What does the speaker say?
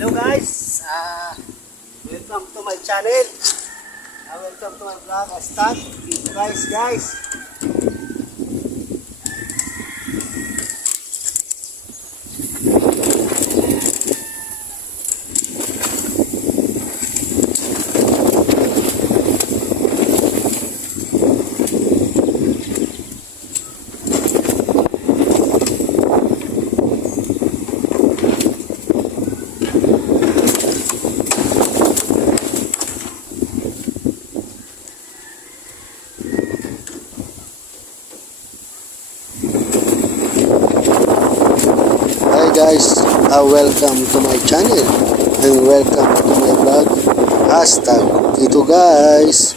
Hello guys, welcome to my channel. Welcome to my vlog. I start with rice guys. Guys, welcome to my channel and welcome to my vlog. Hashtag dito guys.